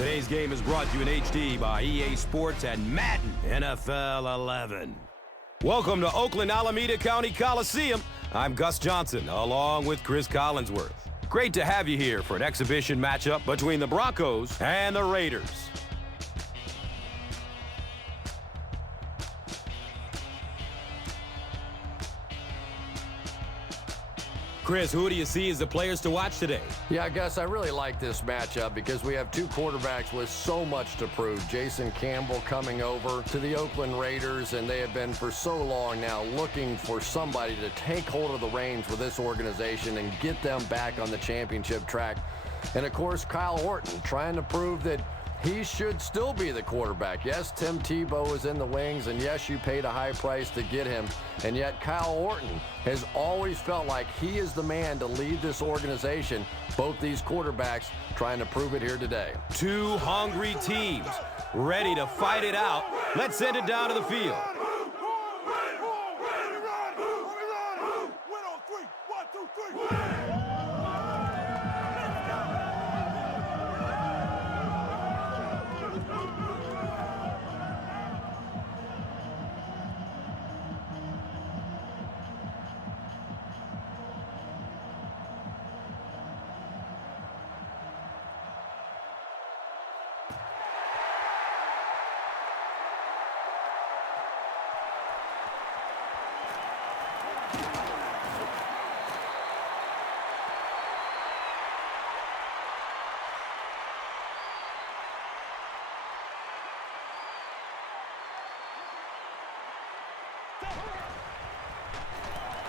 Today's game is brought to you in HD by EA Sports and Madden NFL 11. Welcome to Oakland Alameda County Coliseum. I'm Gus Johnson, along with Chris Collinsworth. Great to have you here for an exhibition matchup between the Broncos and the Raiders. Chris, who do you see as the players to watch today? Yeah, Gus, I really like this matchup because we have two quarterbacks with so much to prove. Jason Campbell coming over to the Oakland Raiders, and they have been for so long now looking for somebody to take hold of the reins with this organization and get them back on the championship track. And, of course, Kyle Orton trying to prove that he should still be the quarterback. Yes, Tim Tebow is in the wings, and yes, you paid a high price to get him. And yet Kyle Orton has always felt like he is the man to lead this organization. Both these quarterbacks trying to prove it here today. Two hungry teams ready to fight it out. Let's send it down to the field.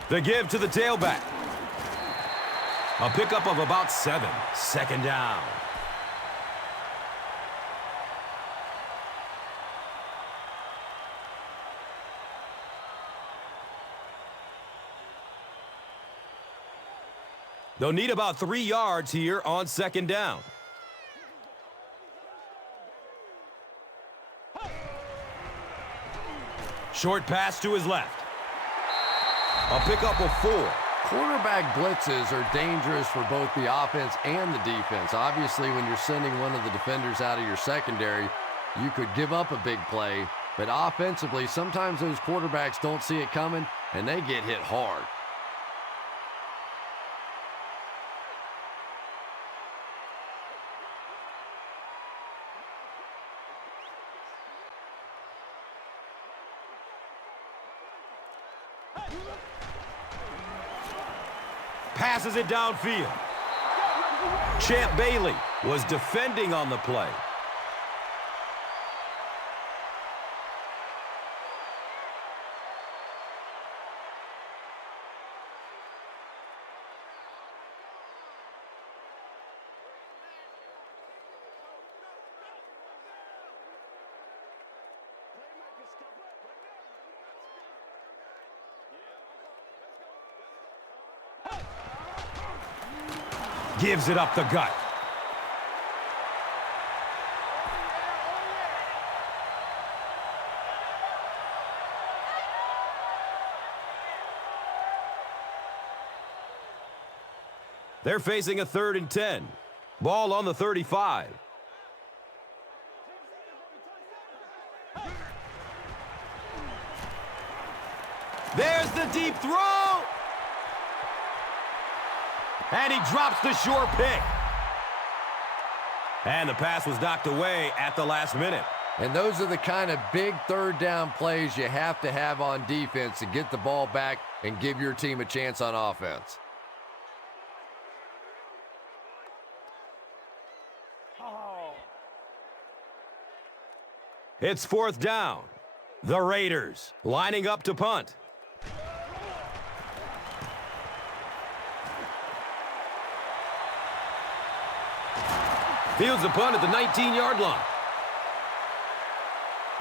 The give to the tailback. A pickup of about 7. Second down. They'll need about 3 yards here on second down. Short pass to his left. A pickup of 4. Quarterback blitzes are dangerous for both the offense and the defense. Obviously, when you're sending one of the defenders out of your secondary, you could give up a big play. But offensively, sometimes those quarterbacks don't see it coming, and they get hit hard. Passes it downfield. Champ Bailey was defending on the play. Gives it up the gut. They're facing a 3rd and 10. Ball on the 35. There's the deep throw. And he drops the short pick. And the pass was knocked away at the last minute. And those are the kind of big third down plays you have to have on defense to get the ball back and give your team a chance on offense. It's 4th down. The Raiders lining up to punt. Fields the punt at the 19-yard line.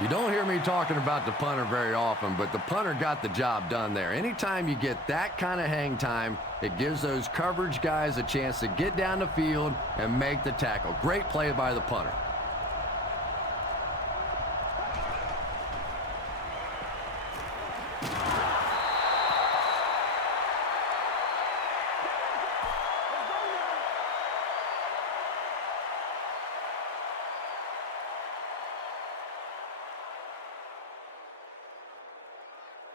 You don't hear me talking about the punter very often, but the punter got the job done there. Anytime you get that kind of hang time, it gives those coverage guys a chance to get down the field and make the tackle. Great play by the punter.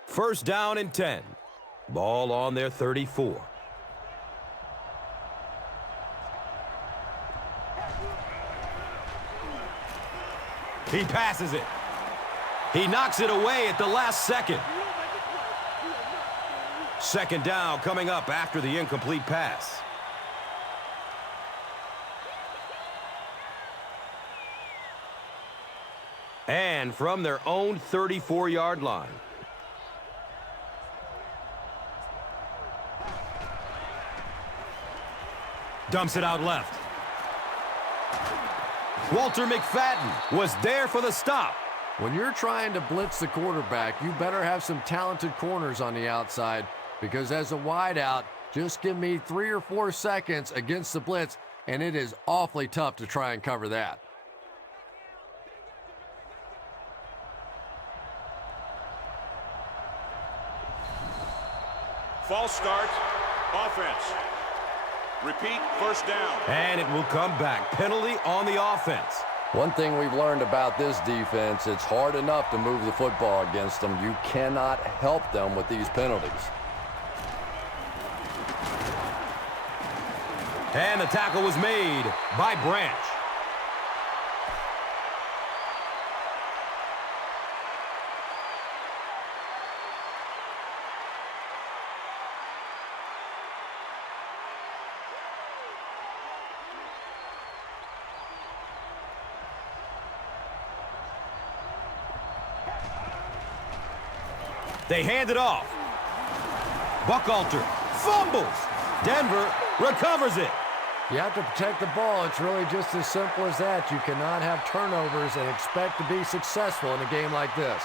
First down and 10. Ball on their 34. He passes it. He knocks it away at the last second. Second down coming up after the incomplete pass. And from their own 34-yard line. Dumps it out left. Walter McFadden was there for the stop. When you're trying to blitz the quarterback, you better have some talented corners on the outside, because as a wideout, just give me 3 or 4 seconds against the blitz, and it is awfully tough to try and cover that. False start, offense. Repeat, first down. And it will come back. Penalty on the offense. One thing we've learned about this defense, it's hard enough to move the football against them. You cannot help them with these penalties. And the tackle was made by Branch. They hand it off. Buchalter fumbles. Denver recovers it. You have to protect the ball. It's really just as simple as that. You cannot have turnovers and expect to be successful in a game like this.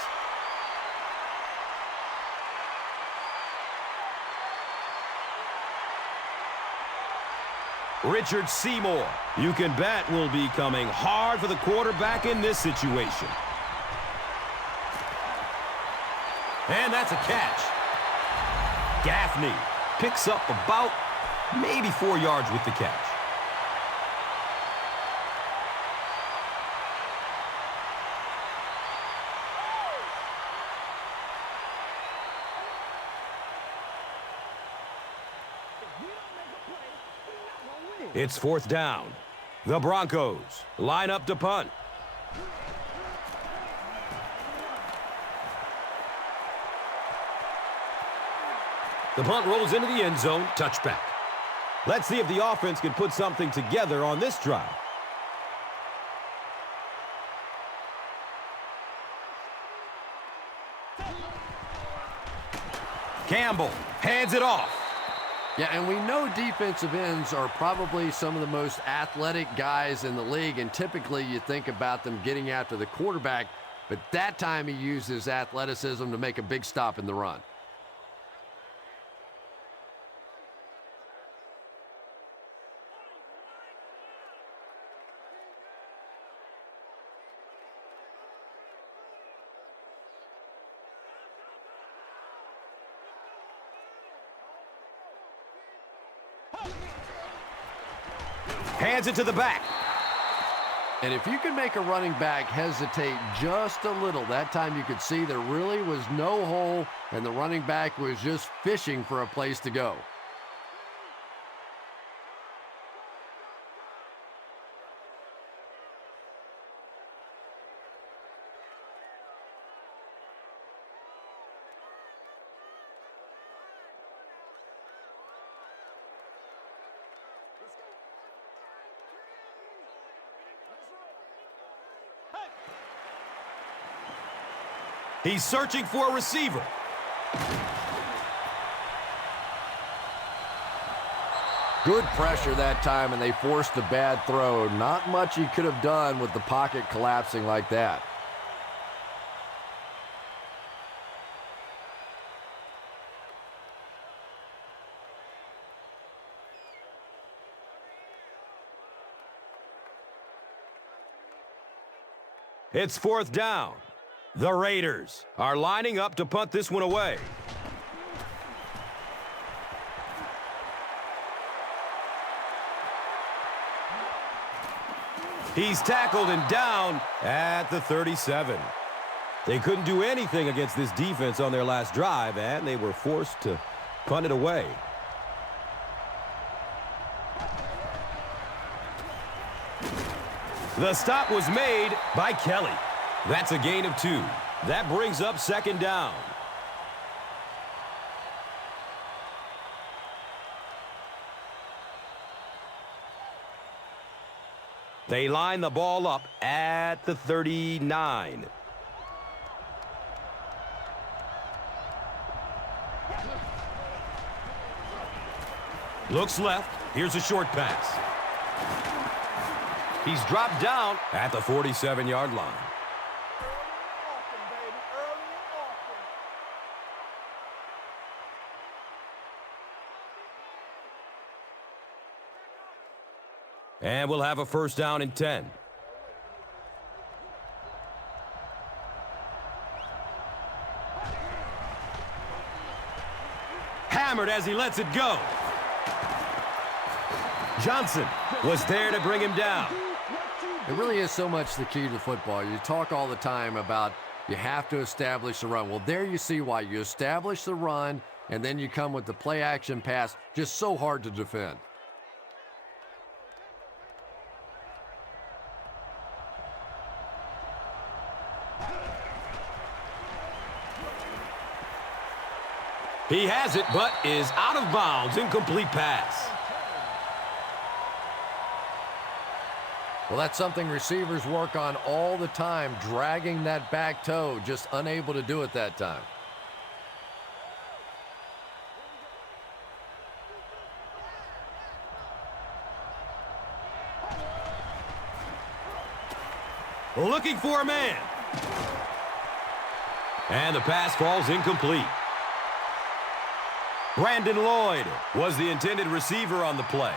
Richard Seymour, you can bet, will be coming hard for the quarterback in this situation. And that's a catch. Gaffney picks up about maybe 4 yards with the catch. It's fourth down. The Broncos line up to punt. The punt rolls into the end zone. Touchback. Let's see if the offense can put something together on this drive. Campbell hands it off. Yeah, and we know defensive ends are probably some of the most athletic guys in the league, and typically you think about them getting after the quarterback, but that time he uses athleticism to make a big stop in the run. Hands it to the back. And if you can make a running back hesitate just a little, that time you could see there really was no hole, and the running back was just fishing for a place to go. He's searching for a receiver. Good pressure that time, and they forced a bad throw. Not much he could have done with the pocket collapsing like that. It's fourth down. The Raiders are lining up to punt this one away. He's tackled and down at the 37. They couldn't do anything against this defense on their last drive, and they were forced to punt it away. The stop was made by Kelly. That's a gain of 2. That brings up second down. They line the ball up at the 39. Looks left. Here's a short pass. He's dropped down at the 47-yard line. And we'll have a first down and 10. Hammered as he lets it go. Johnson was there to bring him down. It really is so much the key to football. You talk all the time about you have to establish the run. Well, there you see why. You establish the run, and then you come with the play-action pass. Just so hard to defend. He has it, but is out of bounds. Incomplete pass. Well, that's something receivers work on all the time, dragging that back toe, just unable to do it that time. Looking for a man. And the pass falls incomplete. Brandon Lloyd was the intended receiver on the play.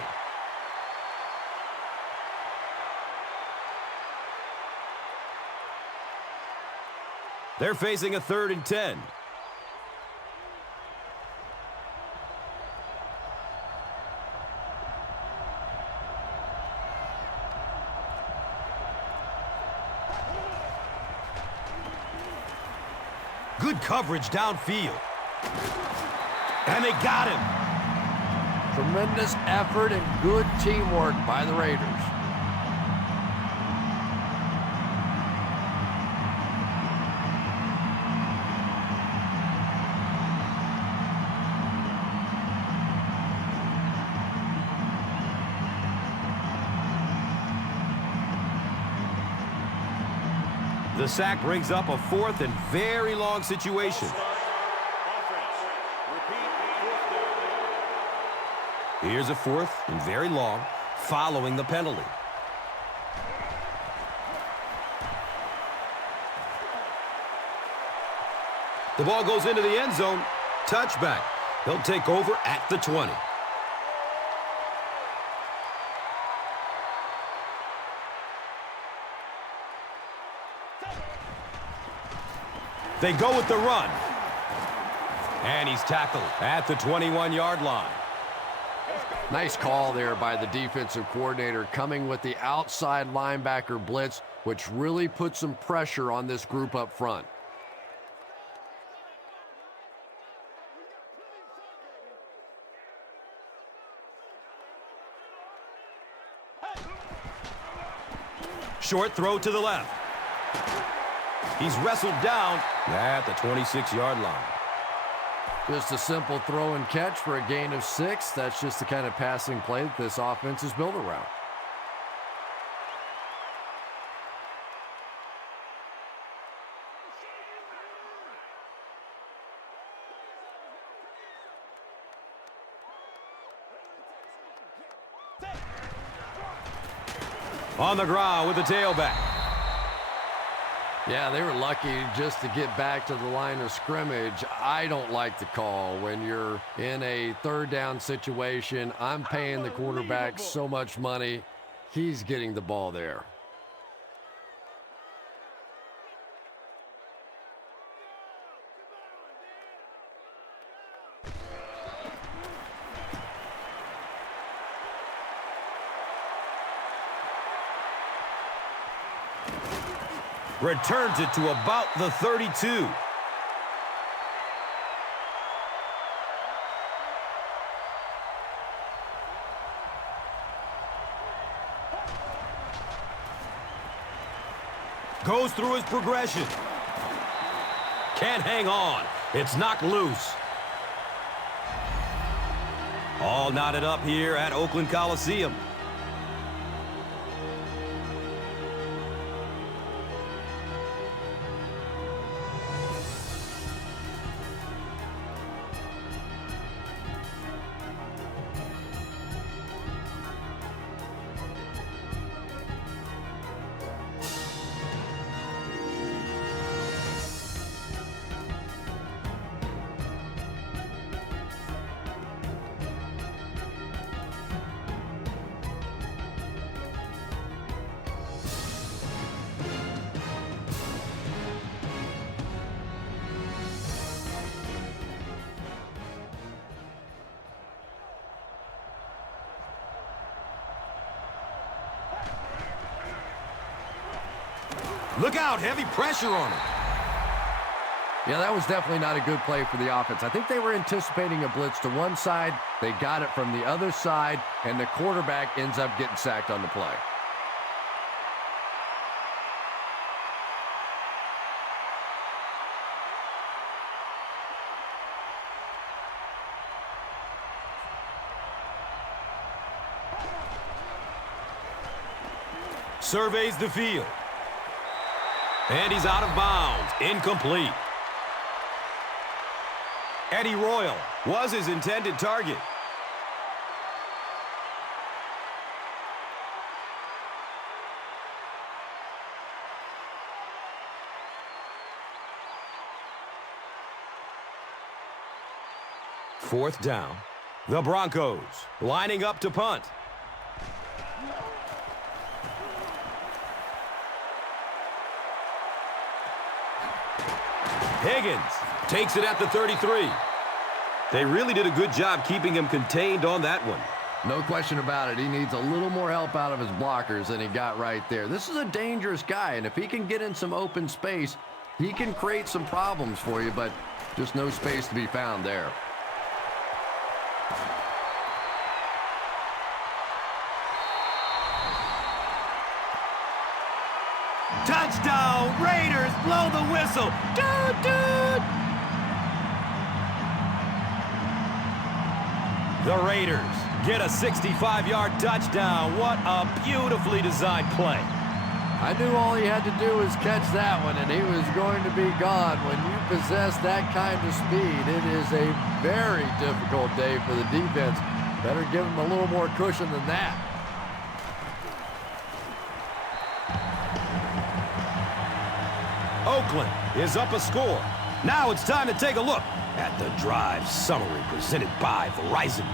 They're facing a 3rd and 10. Good coverage downfield. And they got him. Tremendous effort and good teamwork by the Raiders. The sack brings up a 4th and very long situation. Here's a 4th and very long following the penalty. The ball goes into the end zone. Touchback. He'll take over at the 20. They go with the run. And he's tackled at the 21-yard line. Nice call there by the defensive coordinator, coming with the outside linebacker blitz, which really put some pressure on this group up front. Short throw to the left. He's wrestled down at the 26-yard line. Just a simple throw and catch for a gain of 6. That's just the kind of passing play that this offense is built around. On the ground with the tailback. Yeah, they were lucky just to get back to the line of scrimmage. I don't like the call when you're in a 3rd down situation. I'm paying the quarterback so much money. He's getting the ball there. Returns it to about the 32. Goes through his progression. Can't hang on. It's knocked loose. All knotted up here at Oakland Coliseum. Look out, heavy pressure on him. Yeah, that was definitely not a good play for the offense. I think they were anticipating a blitz to one side. They got it from the other side, and the quarterback ends up getting sacked on the play. Surveys the field. And he's out of bounds. Incomplete. Eddie Royal was his intended target. Fourth down. The Broncos lining up to punt. Higgins takes it at the 33. They really did a good job keeping him contained on that one. No question about it. He needs a little more help out of his blockers than he got right there. This is a dangerous guy, and if he can get in some open space, he can create some problems for you, but just no space to be found there. Touchdown, Raiders, blow the whistle. Dude, dude. The Raiders get a 65-yard touchdown. What a beautifully designed play. I knew all he had to do was catch that one, and he was going to be gone. When you possess that kind of speed, it is a very difficult day for the defense. Better give him a little more cushion than that. Oakland is up a score. Now it's time to take a look at the drive summary presented by Verizon.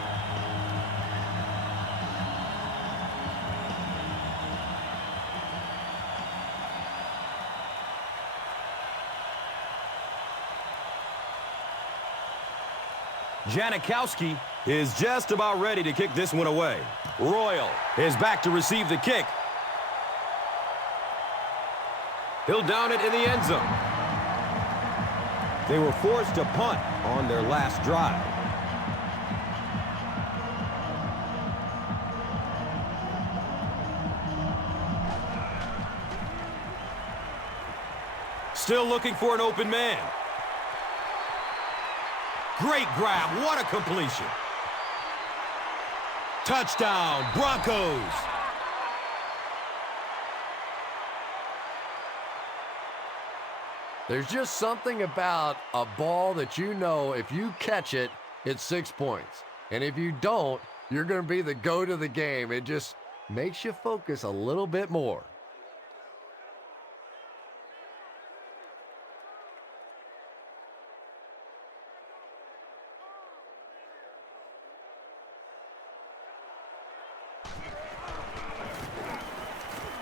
Janikowski is just about ready to kick this one away. Royal is back to receive the kick. He'll down it in the end zone. They were forced to punt on their last drive. Still looking for an open man. Great grab. What a completion. Touchdown, Broncos. There's just something about a ball that you know if you catch it, it's 6 points. And if you don't, you're going to be the goat of the game. It just makes you focus a little bit more.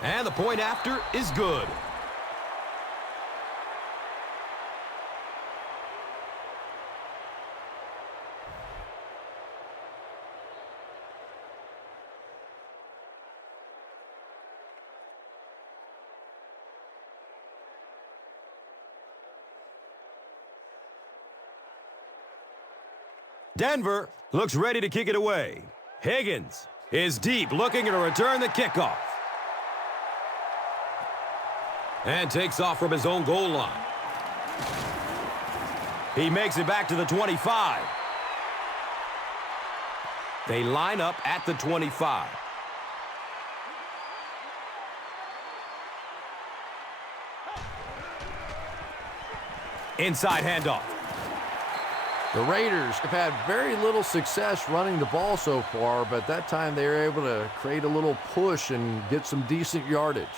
And the point after is good. Denver looks ready to kick it away. Higgins is deep, looking to return the kickoff. And takes off from his own goal line. He makes it back to the 25. They line up at the 25. Inside handoff. The Raiders have had very little success running the ball so far, but that time they were able to create a little push and get some decent yardage.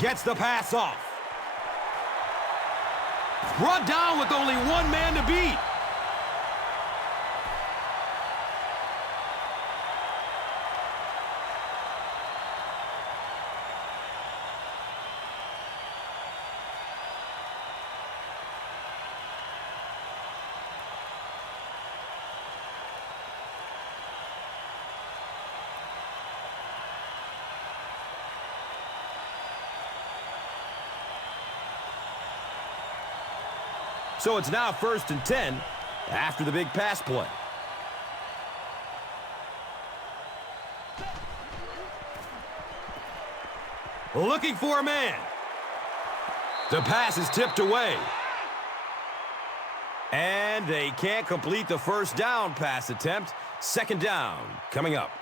Gets the pass off. Brought down with only one man to beat. So it's now 1st and 10 after the big pass play. Looking for a man. The pass is tipped away. And they can't complete the first down pass attempt. 2nd down coming up.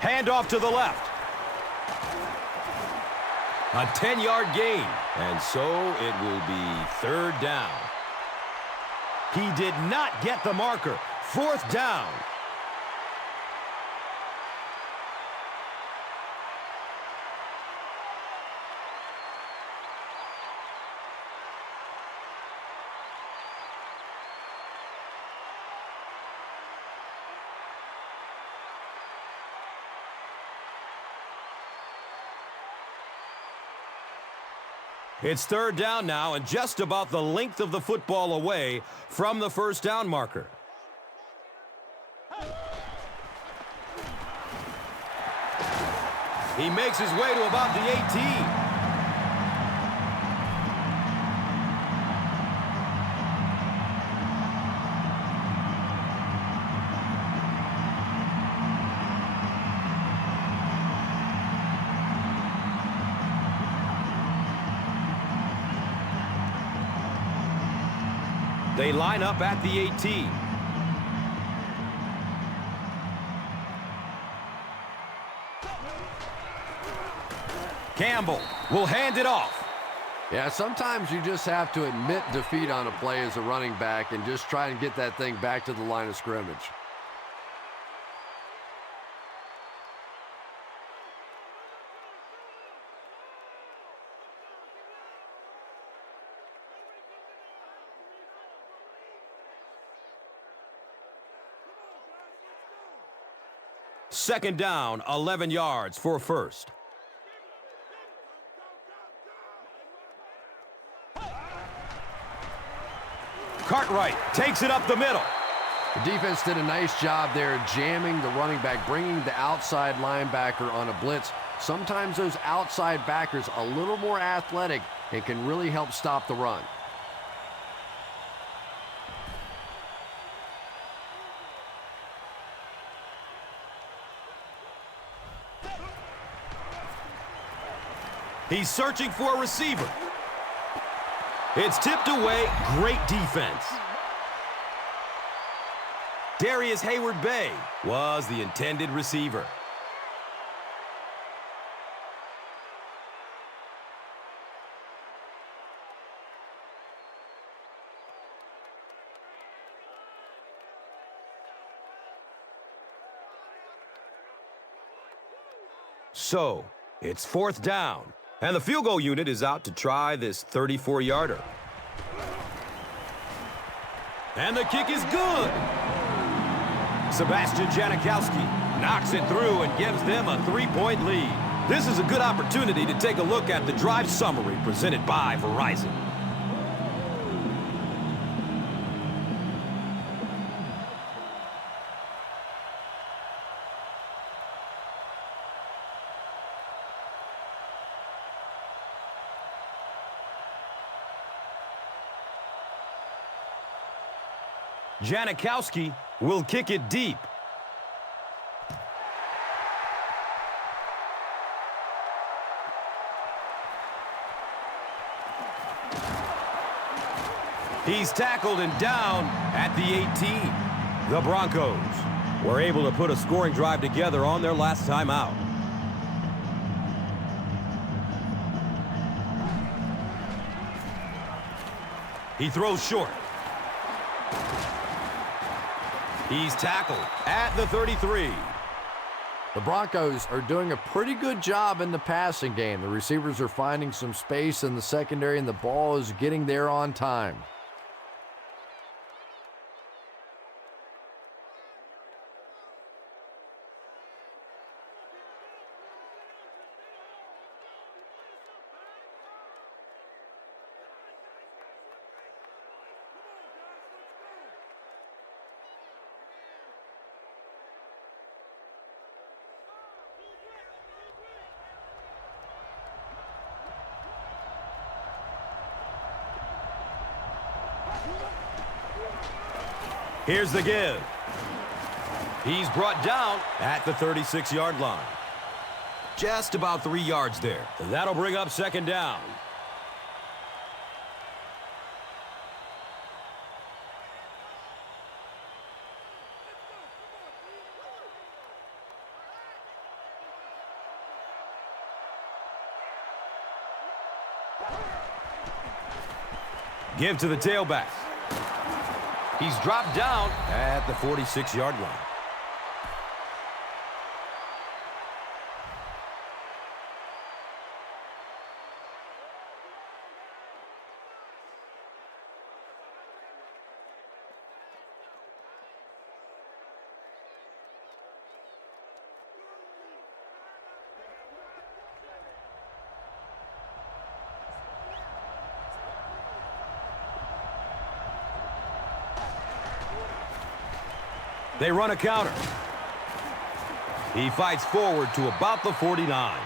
Handoff to the left. A 10-yard gain. And so it will be 3rd down. He did not get the marker. 4th down. It's 3rd down now and just about the length of the football away from the first down marker. He makes his way to about the 18. They line up at the 18. Campbell will hand it off. Yeah, sometimes you just have to admit defeat on a play as a running back and just try and get that thing back to the line of scrimmage. Second down, 11 yards for first. Cartwright takes it up the middle. The defense did a nice job there jamming the running back, bringing the outside linebacker on a blitz. Sometimes those outside backers a little more athletic and can really help stop the run. He's searching for a receiver. It's tipped away. Great defense. Darius Hayward-Bay was the intended receiver. So, it's 4th down. And the field goal unit is out to try this 34-yarder. And the kick is good. Sebastian Janikowski knocks it through and gives them a 3-point lead. This is a good opportunity to take a look at the drive summary presented by Verizon. Janikowski will kick it deep. He's tackled and down at the 18. The Broncos were able to put a scoring drive together on their last time out. He throws short. He's tackled at the 33. The Broncos are doing a pretty good job in the passing game. The receivers are finding some space in the secondary, and the ball is getting there on time. Here's the give. He's brought down at the 36-yard line. Just about 3 yards there. That'll bring up second down. Give to the tailback. He's dropped down at the 46-yard line. They run a counter. He fights forward to about the 49.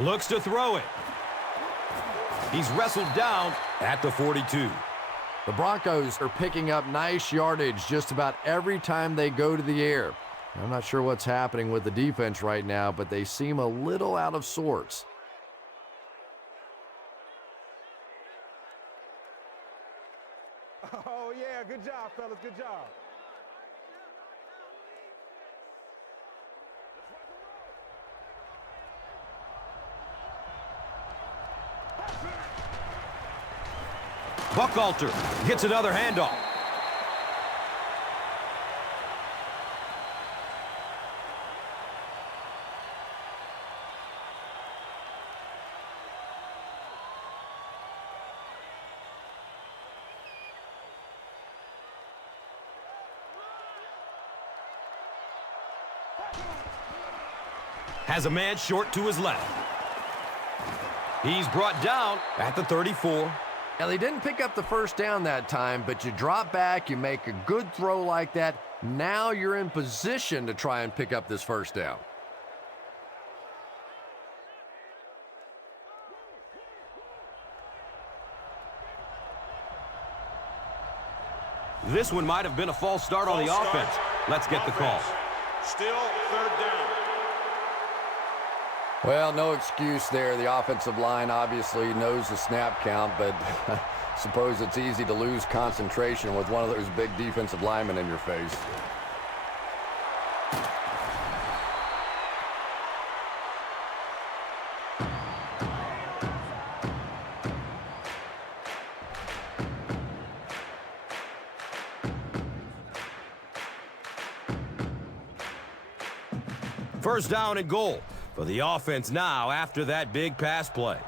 Looks to throw it. He's wrestled down at the 42. The Broncos are picking up nice yardage just about every time they go to the air. I'm not sure what's happening with the defense right now, but they seem a little out of sorts. Oh, yeah, good job, fellas, good job. Buchalter gets another handoff. Has a man short to his left. He's brought down at the 34. Now, they didn't pick up the first down that time, but you drop back, you make a good throw like that. Now you're in position to try and pick up this first down. This one might have been a false start on the offense. Let's get the call. Still third down. Well, no excuse there. The offensive line obviously knows the snap count, but I suppose it's easy to lose concentration with one of those big defensive linemen in your face. First down and goal for the offense now after that big pass play.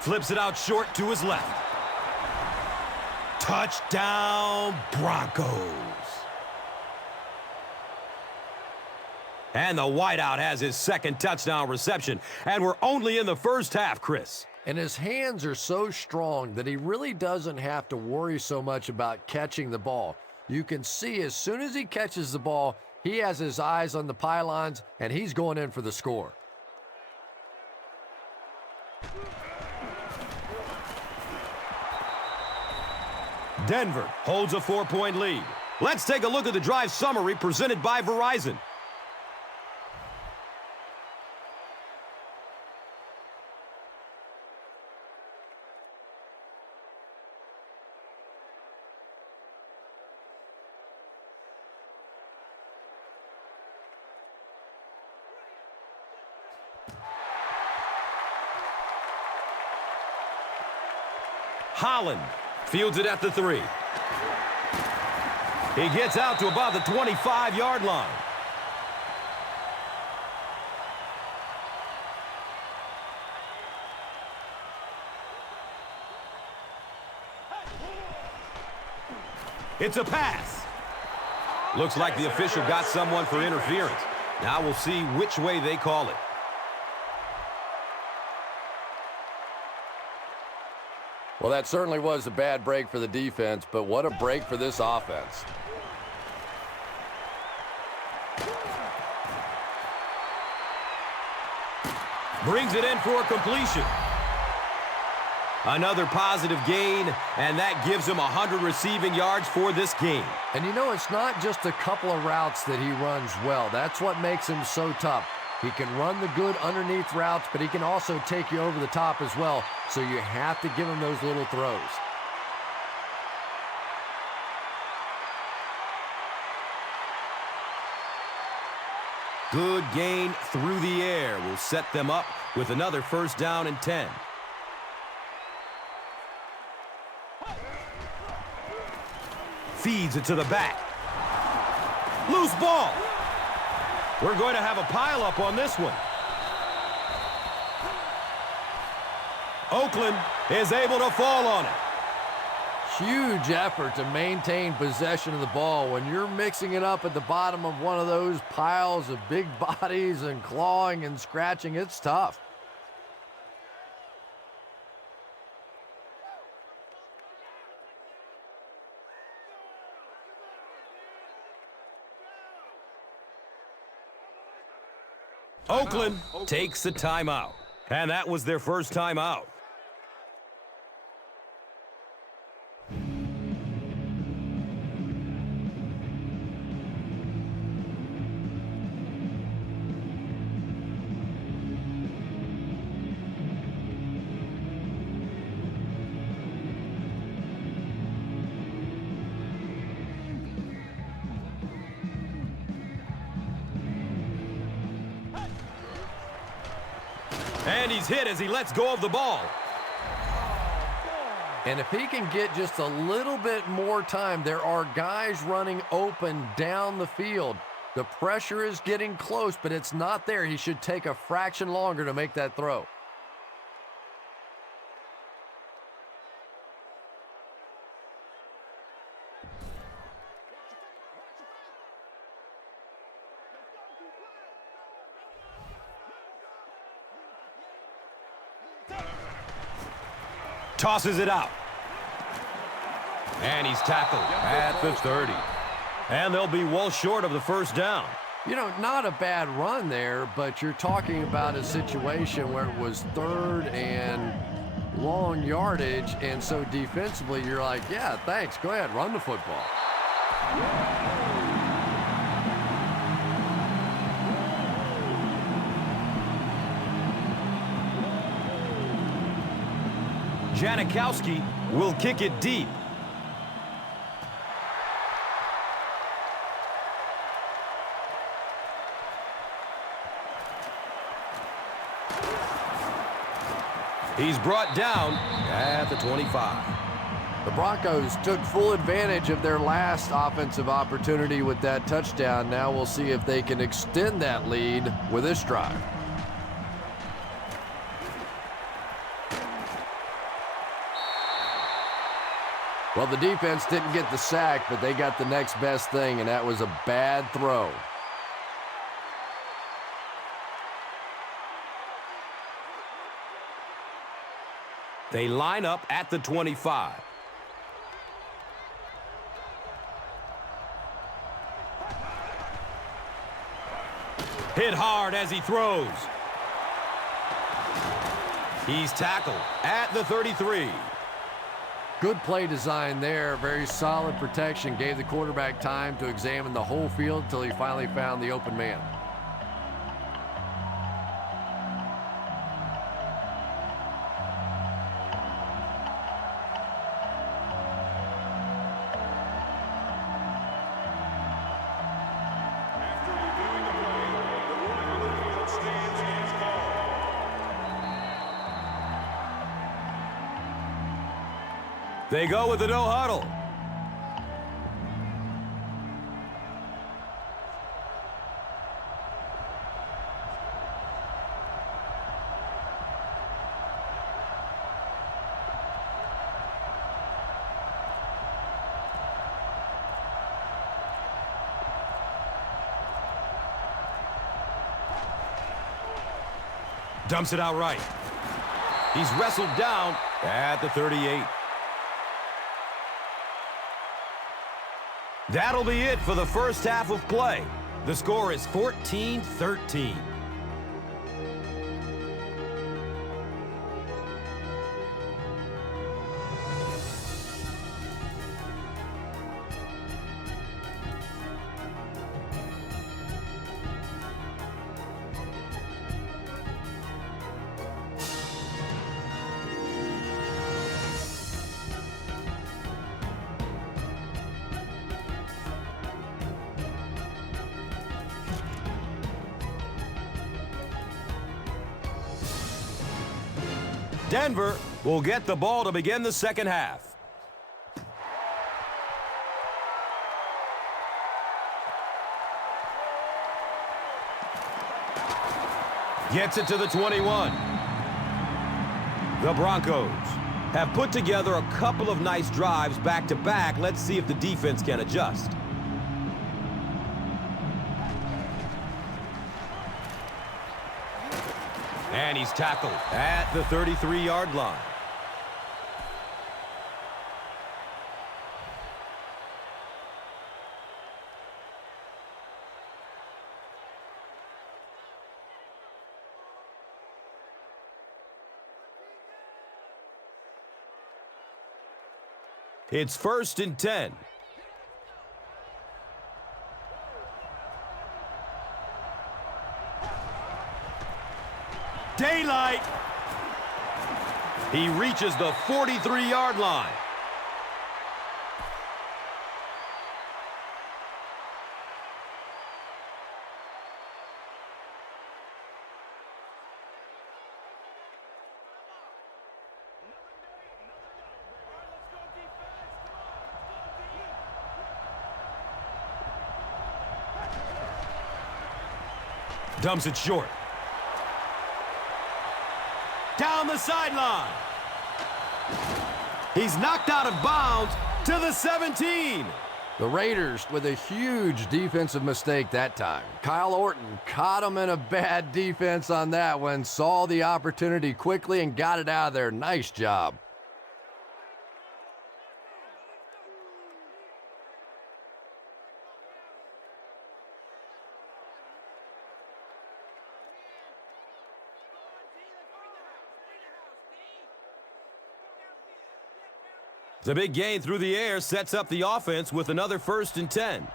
Flips it out short to his left. Touchdown, Broncos. And the wideout has his second touchdown reception. And we're only in the first half, Chris. And his hands are so strong that he really doesn't have to worry so much about catching the ball. You can see as soon as he catches the ball, he has his eyes on the pylons, and he's going in for the score. Denver holds a 4-point lead. Let's take a look at the drive summary presented by Verizon. Holland fields it at the 3. He gets out to about the 25-yard line. It's a pass. Looks like the official got someone for interference. Now we'll see which way they call it. Well, that certainly was a bad break for the defense, but what a break for this offense. Brings it in for a completion. Another positive gain, and that gives him 100 receiving yards for this game. And you know, it's not just a couple of routes that he runs well. That's what makes him so tough. He can run the good underneath routes, but he can also take you over the top as well, so you have to give him those little throws. Good gain through the air will set them up with another first down and 10. Feeds it to the back. Loose ball. We're going to have a pileup on this one. Oakland is able to fall on it. Huge effort to maintain possession of the ball. When you're mixing it up at the bottom of one of those piles of big bodies and clawing and scratching, it's tough. Oakland takes the timeout. And that was their first timeout. And he's hit as he lets go of the ball. And if he can get just a little bit more time, there are guys running open down the field. The pressure is getting close, but it's not there. He should take a fraction longer to make that throw. Tosses it out. And he's tackled at the 30. And they'll be well short of the first down. You know, not a bad run there, but you're talking about a situation where it was third and long yardage, and so defensively you're like, yeah, thanks, go ahead, run the football. Janikowski will kick it deep. He's brought down at the 25. The Broncos took full advantage of their last offensive opportunity with that touchdown. Now we'll see if they can extend that lead with this drive. Well, the defense didn't get the sack, but they got the next best thing, and that was a bad throw. They line up at the 25. Hit hard as he throws. He's tackled at the 33. Good play design there. Very solid protection. Gave the quarterback time to examine the whole field until he finally found the open man. After reviewing the play, the ruling on the field stands as called. They go with the no huddle. Dumps it out right. He's wrestled down at the 38. That'll be it for the first half of play. The score is 14-13. Denver will get the ball to begin the second half. Gets it to the 21. The Broncos have put together a couple of nice drives back-to-back. Let's see if the defense can adjust. And he's tackled at the 33-yard line. It's 1st and 10. Daylight. He reaches the 43-yard line. Dumps it short. Down the sideline. He's knocked out of bounds to the 17. The Raiders with a huge defensive mistake that time. Kyle Orton caught him in a bad defense on that one, saw the opportunity quickly and got it out of there. Nice job. The big gain through the air sets up the offense with another 1st and 10.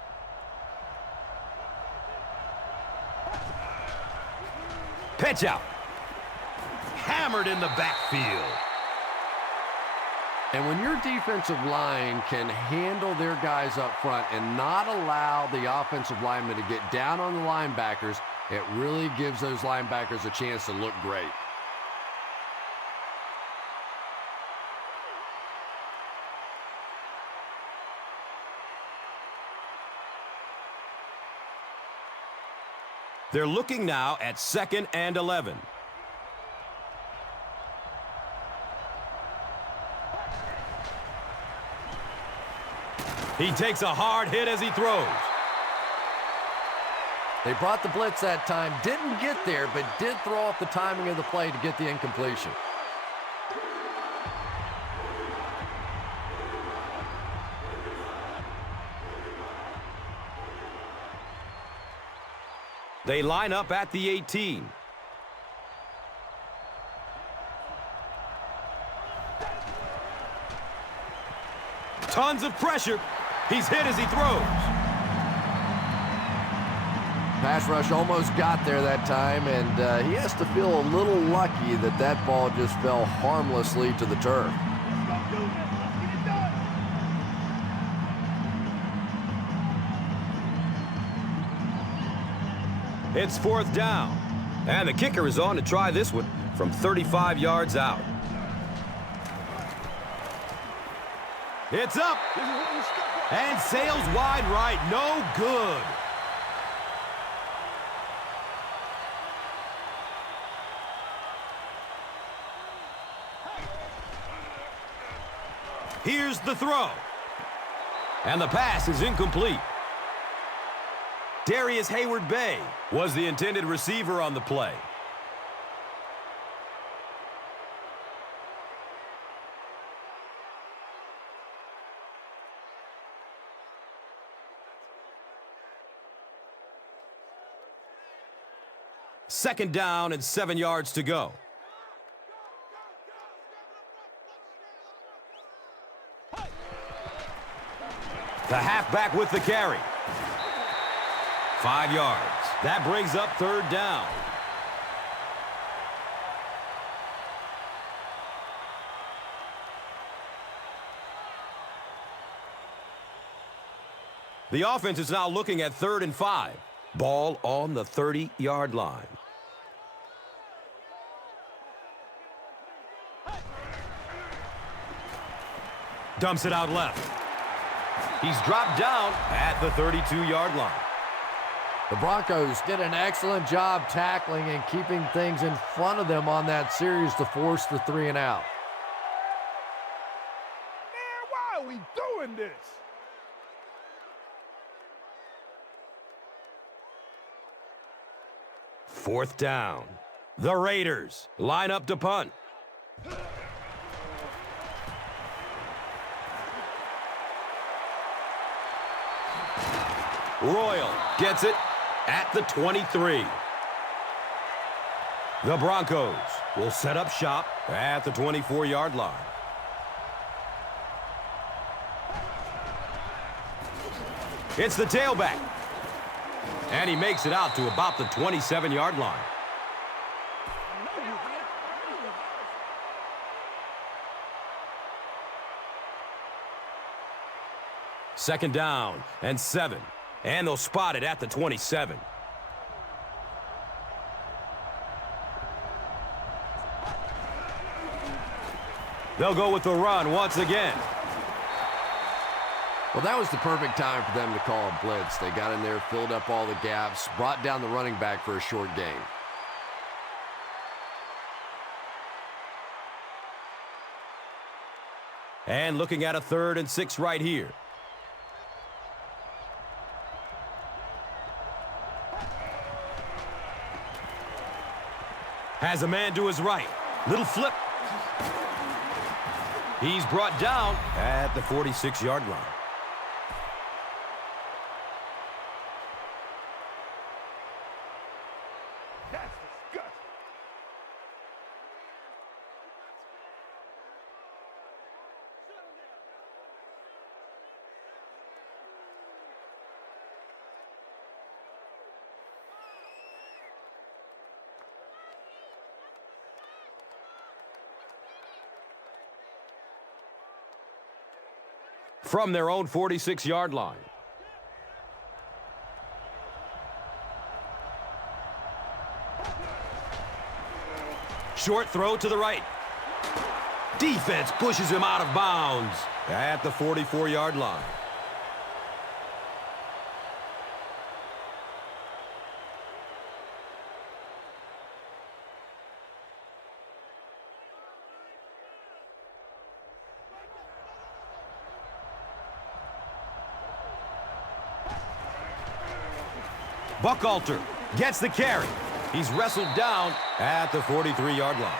Pitch out. Hammered in the backfield. And when your defensive line can handle their guys up front and not allow the offensive linemen to get down on the linebackers, it really gives those linebackers a chance to look great. They're looking now at 2nd and 11. He takes a hard hit as he throws. They brought the blitz that time, didn't get there, but did throw off the timing of the play to get the incompletion. They line up at the 18. Tons of pressure. He's hit as he throws. Pass rush almost got there that time, and he has to feel a little lucky that that ball just fell harmlessly to the turf. It's 4th down. And the kicker is on to try this one from 35 yards out. It's up. And sails wide right. No good. Here's the throw. And the pass is incomplete. Darius Hayward-Bay was the intended receiver on the play. Second down and 7 yards to go. The halfback with the carry. 5 yards. That brings up 3rd down. The offense is now looking at 3rd and 5. Ball on the 30-yard line. Dumps it out left. He's dropped down at the 32-yard line. The Broncos did an excellent job tackling and keeping things in front of them on that series to force the 3 and out. Man, why are we doing this? Fourth down. The Raiders line up to punt. Royal gets it at the 23. The Broncos will set up shop at the 24-yard line. It's the tailback. And he makes it out to about the 27-yard line. Second down and 7. And they'll spot it at the 27. They'll go with the run once again. Well, that was the perfect time for them to call a blitz. They got in there, filled up all the gaps, brought down the running back for a short gain. And looking at a 3rd and 6 right here. Has a man to his right. Little flip. He's brought down at the 46-yard line. That's disgusting. From their own 46-yard line. Short throw to the right. Defense pushes him out of bounds at the 44-yard line. Buchalter gets the carry. He's wrestled down at the 43-yard line.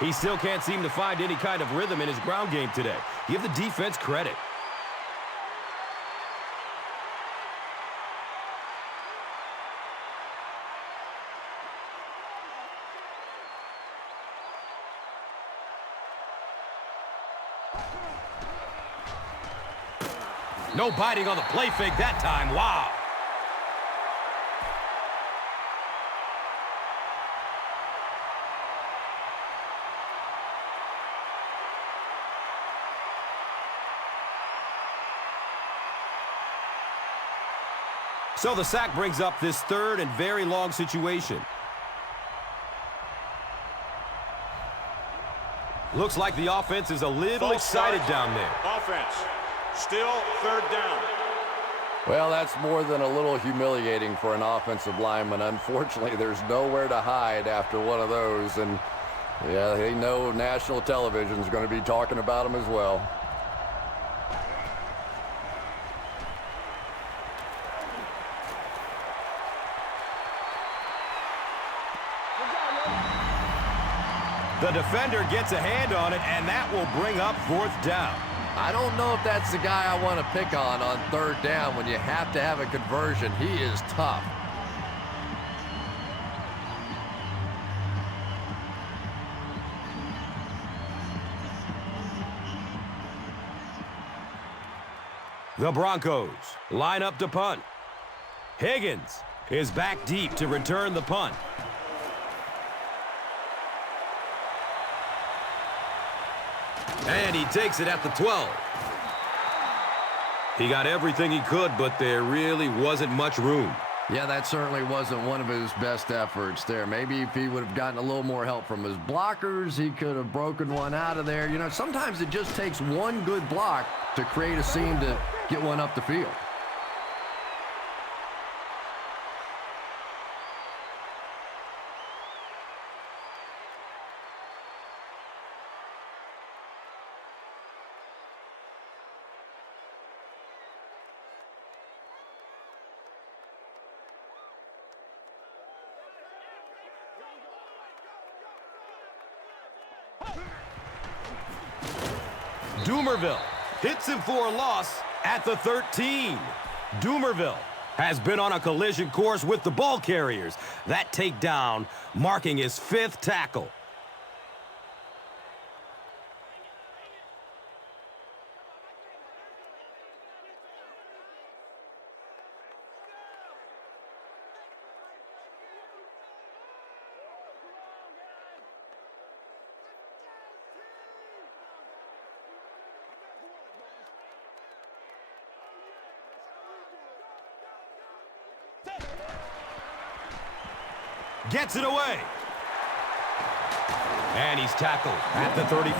He still can't seem to find any kind of rhythm in his ground game today. Give the defense credit. No biting on the play fake that time. Wow. So the sack brings up this third and very long situation. Looks like the offense is a little excited down there. Offense. Still third down. Well, that's more than a little humiliating for an offensive lineman. Unfortunately, there's nowhere to hide after one of those. And, yeah, they know national television is going to be talking about them as well. The defender gets a hand on it, and that will bring up fourth down. I don't know if that's the guy I want to pick on third down when you have to have a conversion. He is tough. The Broncos line up to punt. Higgins is back deep to return the punt. And he takes it at the 12. He got everything he could, but there really wasn't much room. Yeah, that certainly wasn't one of his best efforts there. Maybe if he would have gotten a little more help from his blockers, he could have broken one out of there. You know, sometimes it just takes one good block to create a seam to get one up the field. Doomerville hits him for a loss at the 13. Doomerville has been on a collision course with the ball carriers. That takedown marking his 5th tackle. Gets it away. And he's tackled at the 35.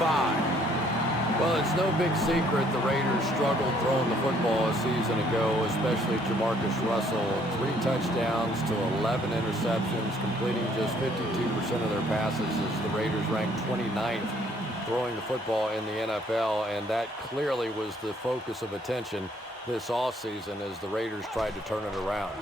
Well, it's no big secret the Raiders struggled throwing the football a season ago, especially Jamarcus Russell. 3 touchdowns to 11 interceptions, completing just 52% of their passes as the Raiders ranked 29th throwing the football in the NFL, and that clearly was the focus of attention this offseason as the Raiders tried to turn it around.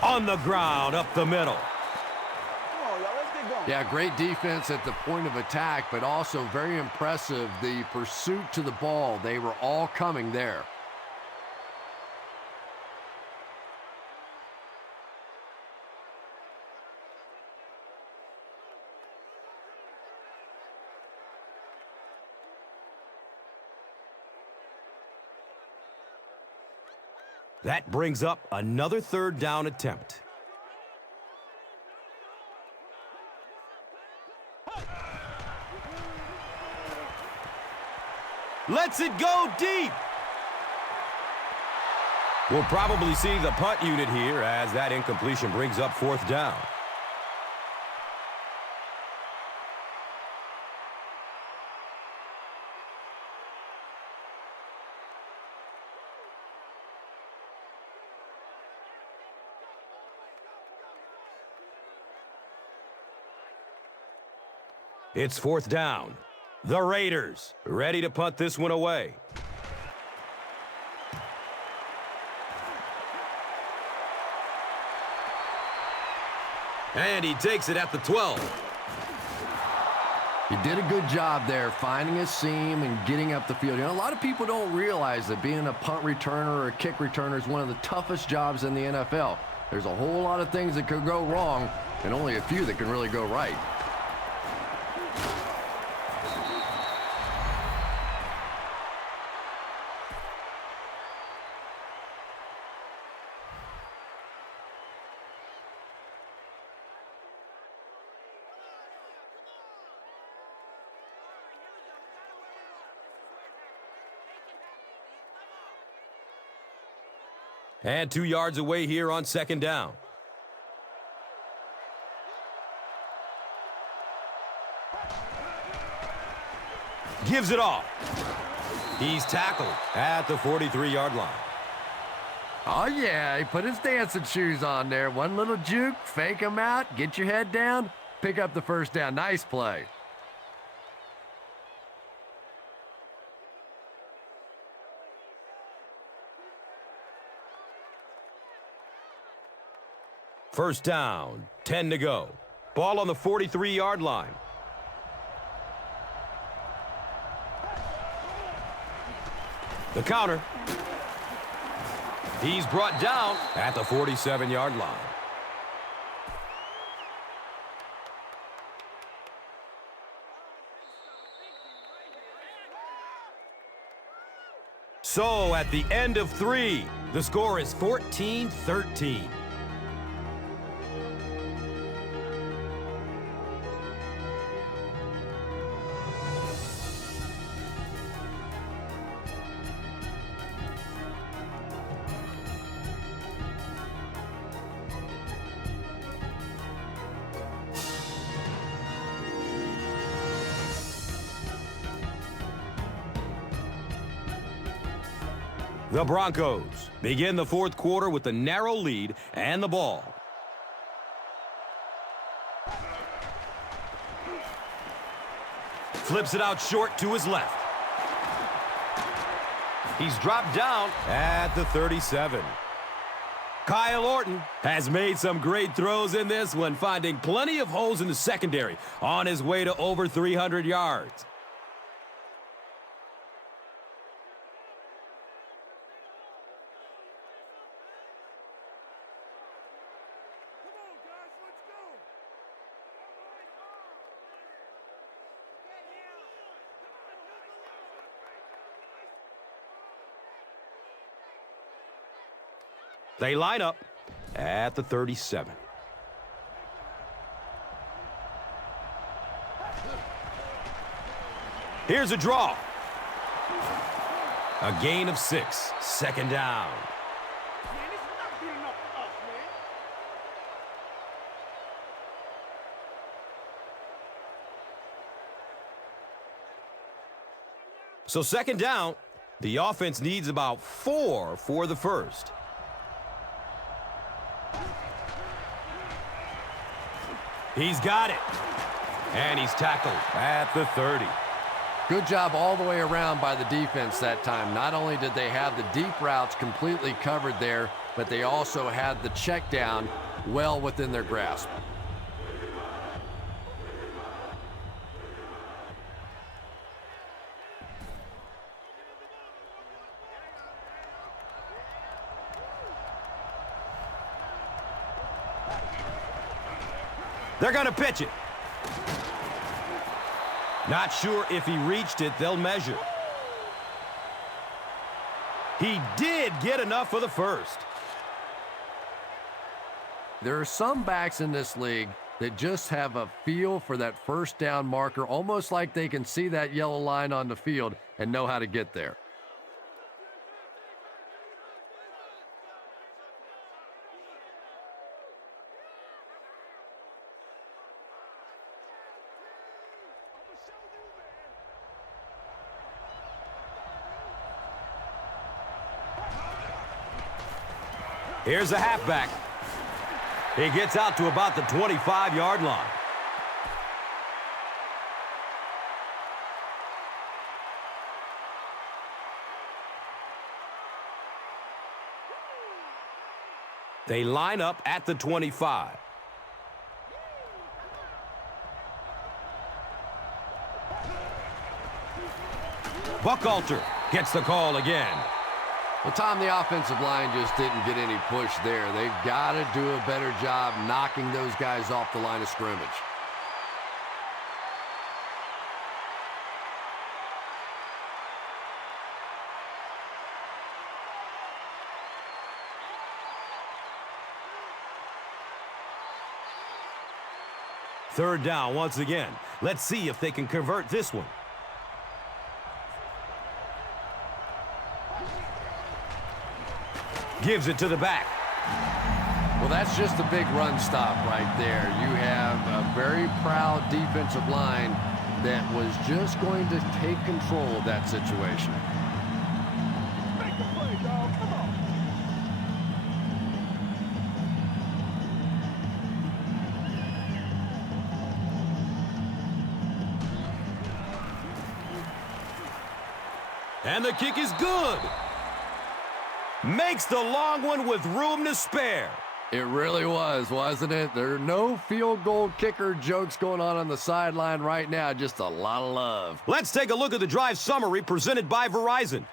On the ground, up the middle. Come on, y'all, let's get going. Yeah, great defense at the point of attack, but also very impressive the pursuit to the ball. They were all coming there. That brings up another 3rd down attempt. Lets it go deep. We'll probably see the punt unit here as that incompletion brings up 4th down. It's fourth down. The Raiders ready to punt this one away. And he takes it at the 12. He did a good job there finding a seam and getting up the field. You know, a lot of people don't realize that being a punt returner or a kick returner is one of the toughest jobs in the NFL. There's a whole lot of things that could go wrong and only a few that can really go right. And 2 yards away here on second down. Gives it off. He's tackled at the 43-yard line. Oh, yeah, he put his dancing shoes on there. One little juke, fake him out, get your head down, pick up the first down. Nice play. First down, 10 to go. Ball on the 43-yard line. The counter. He's brought down at the 47-yard line. So at the end of 3, the score is 14-13. The Broncos begin the fourth quarter with a narrow lead and the ball. Flips it out short to his left. He's dropped down at the 37. Kyle Orton has made some great throws in this one, finding plenty of holes in the secondary on his way to over 300 yards. They line up at the 37. Here's a draw. A gain of 6. Second down. So second down, the offense needs about 4 for the first. He's got it. And he's tackled at the 30. Good job all the way around by the defense that time. Not only did they have the deep routes completely covered there, but they also had the check down well within their grasp. They're going to pitch it. Not sure if he reached it. They'll measure. He did get enough for the first. There are some backs in this league that just have a feel for that first down marker, almost like they can see that yellow line on the field and know how to get there. Here's a halfback. He gets out to about the 25-yard line. They line up at the 25. Buchalter gets the call again. Well, Tom, the offensive line just didn't get any push there. They've got to do a better job knocking those guys off the line of scrimmage. Third down once again. Let's see if they can convert this one. Gives it to the back. Well, that's just a big run stop right there. You have a very proud defensive line that was just going to take control of that situation. Make the play, dog. Come on. And the kick is good. Makes the long one with room to spare. It really was, wasn't it? There are no field goal kicker jokes going on the sideline right now. Just a lot of love. Let's take a look at the drive summary presented by Verizon.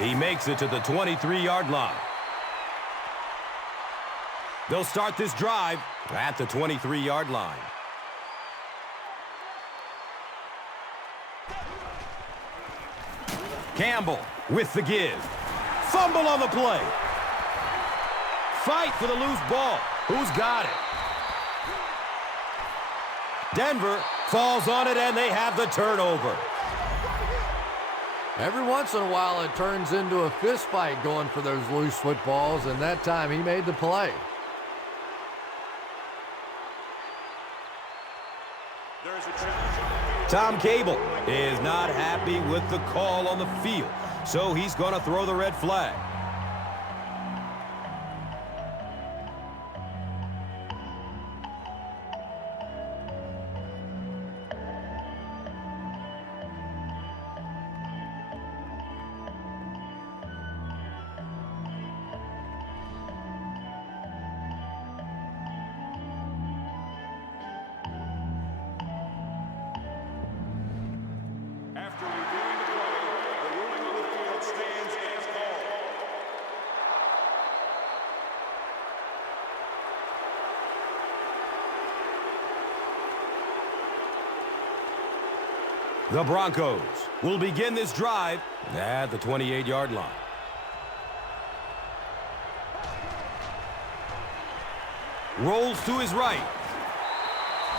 He makes it to the 23-yard line. They'll start this drive at the 23-yard line. Campbell with the give. Fumble on the play. Fight for the loose ball. Who's got it? Denver falls on it, and they have the turnover. Every once in a while, it turns into a fist fight going for those loose footballs, and that time he made the play. There's a challenge. Tom Cable is not happy with the call on the field, so he's going to throw the red flag. After reviewing the play, the ruling on the field stands as called. The Broncos will begin this drive at the 28-yard line. Rolls to his right.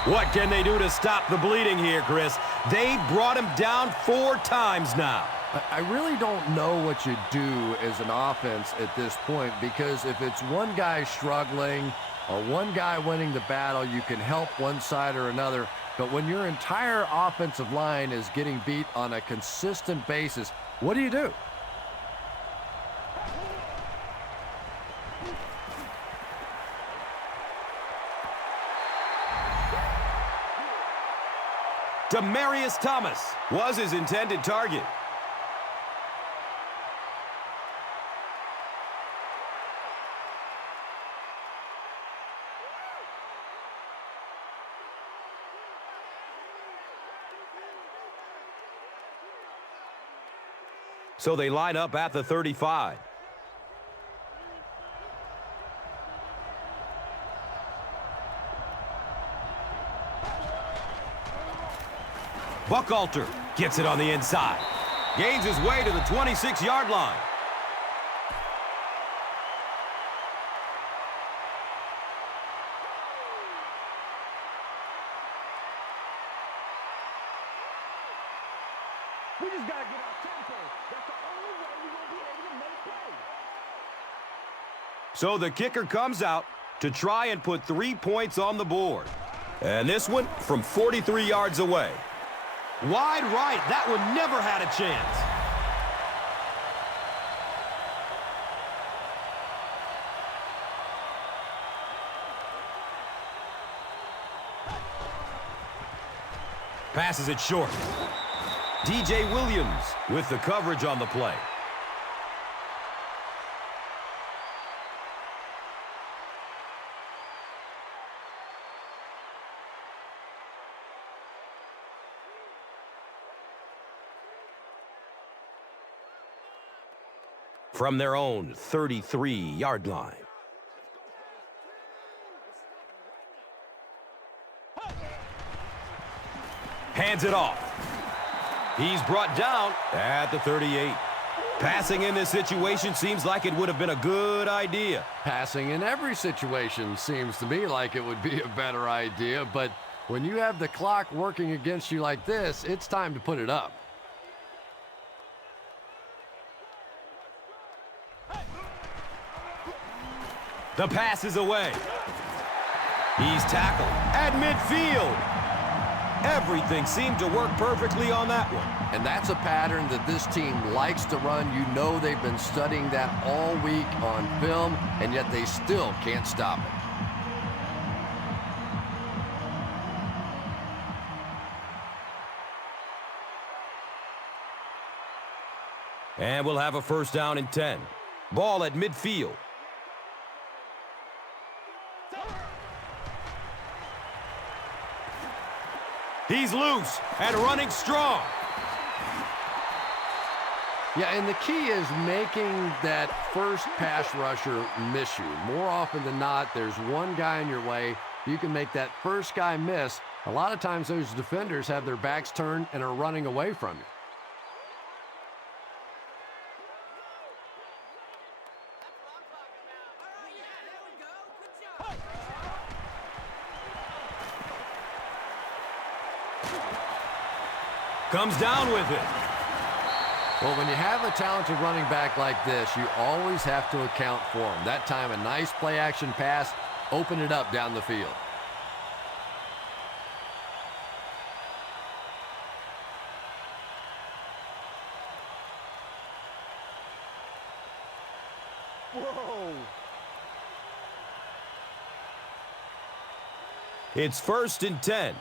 What can they do to stop the bleeding here, Chris? They brought him down 4 times now. I really don't know what you do as an offense at this point, because if it's one guy struggling or one guy winning the battle, you can help one side or another. But when your entire offensive line is getting beat on a consistent basis, what do you do? Demaryius Thomas was his intended target. So they line up at the 35. Buchalter gets it on the inside. Gains his way to the 26-yard line. We just got to get our tempo. That's the only way we're going to be able to make plays. So the kicker comes out, to try and put 3 points on the board. And this one from 43 yards away. Wide right. That one never had a chance. Passes it short. DJ Williams with the coverage on the play. From their own 33-yard line. Hands it off. He's brought down at the 38. Passing in this situation seems like it would have been a good idea. Passing in every situation seems to me like it would be a better idea, but when you have the clock working against you like this, it's time to put it up. The pass is away. He's tackled at midfield. Everything seemed to work perfectly on that one. And that's a pattern that this team likes to run. You know they've been studying that all week on film, and yet they still can't stop it. And we'll have a first down and 10. Ball at midfield. He's loose and running strong. Yeah, and the key is making that first pass rusher miss you. More often than not, there's one guy in your way. You can make that first guy miss. A lot of times those defenders have their backs turned and are running away from you. Comes down with it. Well, when you have a talented running back like this, you always have to account for him. That time, a nice play-action pass, open it up down the field. Whoa. It's first and 10.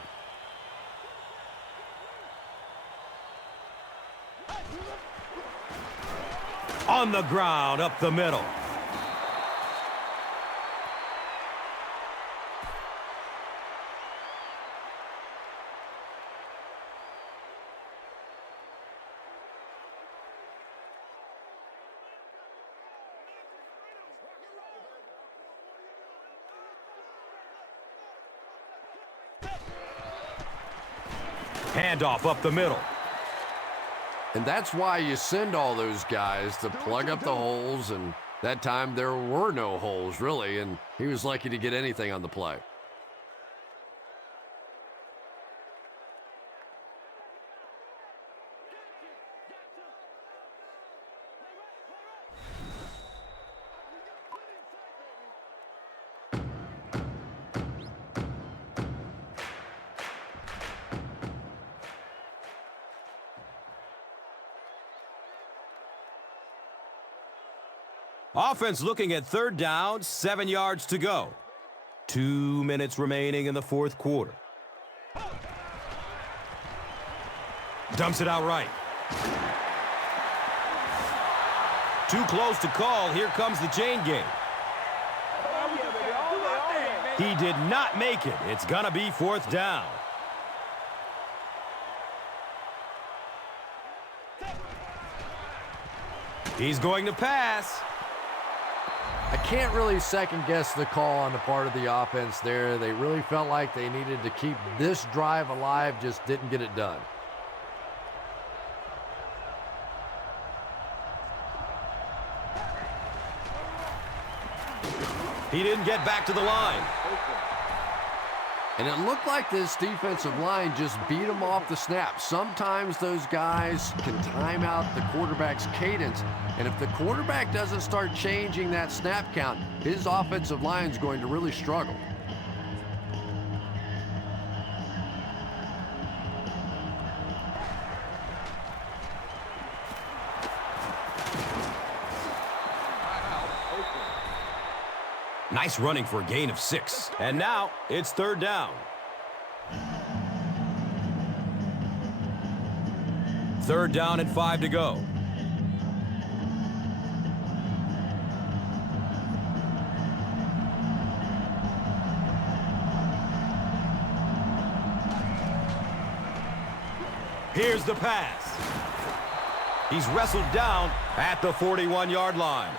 On the ground, up the middle. Handoff up the middle. And that's why you send all those guys to plug up the holes, and that time there were no holes, really, and he was lucky to get anything on the play. Offense looking at third down, 7 yards to go. 2 minutes remaining in the fourth quarter. Dumps it out right. Too close to call. Here comes the chain game. He did not make it. It's going to be fourth down. He's going to pass. I can't really second-guess the call on the part of the offense there. They really felt like they needed to keep this drive alive, just didn't get it done. He didn't get back to the line. And it looked like this defensive line just beat them off the snap. Sometimes those guys can time out the quarterback's cadence, and if the quarterback doesn't start changing that snap count, his offensive line is going to really struggle. Nice running for a gain of 6. And now it's 3rd down. 3rd down and 5 to go. Here's the pass. He's wrestled down at the 41-yard line.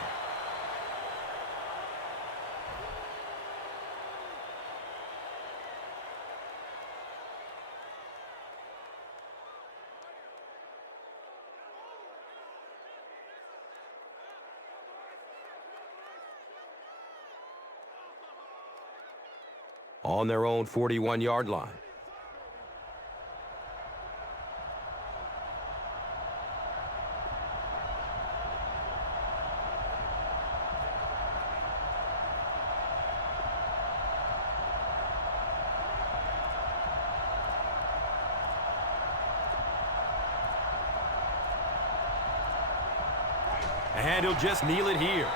On their own 41-yard line. And he'll just kneel it here.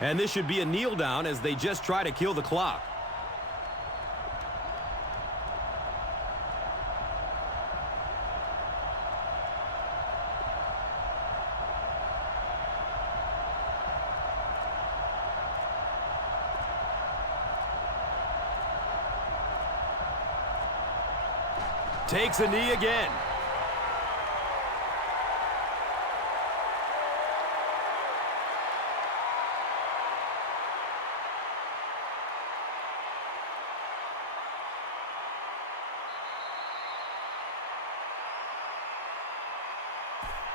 And this should be a kneel down as they just try to kill the clock. Takes a knee again.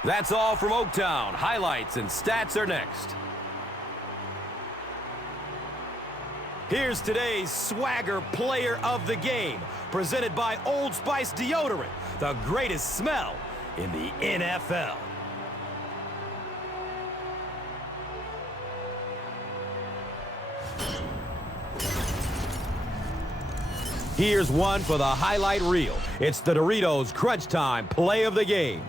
That's all from Oaktown. Highlights and stats are next. Here's today's Swagger Player of the Game, presented by Old Spice Deodorant, the greatest smell in the NFL. Here's one for the highlight reel. It's the Doritos Crunch Time Play of the Game.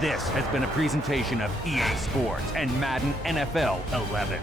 This has been a presentation of EA Sports and Madden NFL 11.